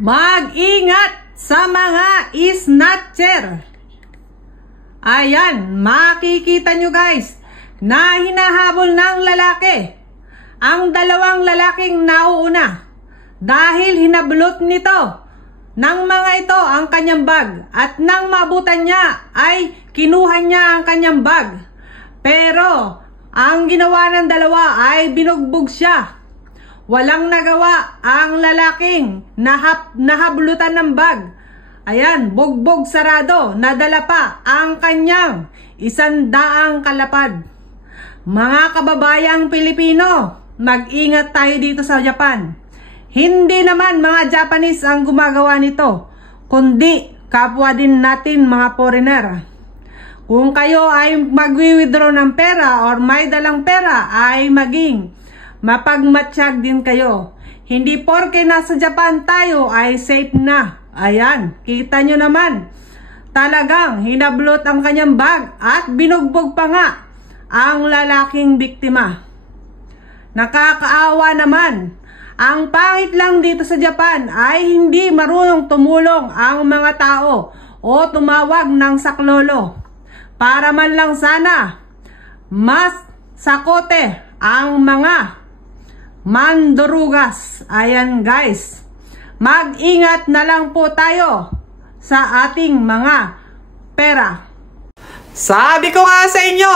Mag-ingat sa mga snatcher. Ayan, makikita nyo guys na hinahabol ng lalaki ang dalawang lalaking nauuna dahil hinablot nito ng mga ito ang kanyang bag, at nang maabutan niya ay kinuha niya ang kanyang bag. Pero ang ginawa ng dalawa ay binugbog siya. Walang nagawa ang lalaking nahablutan ng bag. Ayan, bugbog sarado, nadala pa ang kanyang 100 kalapad. Mga kababayang Pilipino, mag-ingat tayo dito sa Japan. Hindi naman mga Japanese ang gumagawa nito, kundi kapwa din natin mga foreigner. Kung kayo ay mag-withdraw ng pera or may dalang pera, ay maging mapagmatsyag din kayo. Hindi porke nasa Japan tayo ay safe na. Ayan, kita nyo naman, talagang hinablot ang kanyang bag at binugbog pa nga ang lalaking biktima. Nakakaawa naman. Ang pangit lang dito sa Japan ay hindi marunong tumulong ang mga tao o tumawag ng saklolo. Para man lang sana mas sakote ang mga mandurugas. Ayan guys, mag-ingat na lang po tayo sa ating mga pera. Sabi ko nga sa inyo,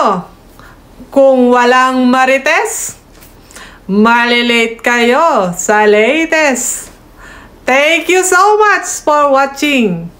kung walang marites, malilate kayo sa latest. Thank you so much for watching.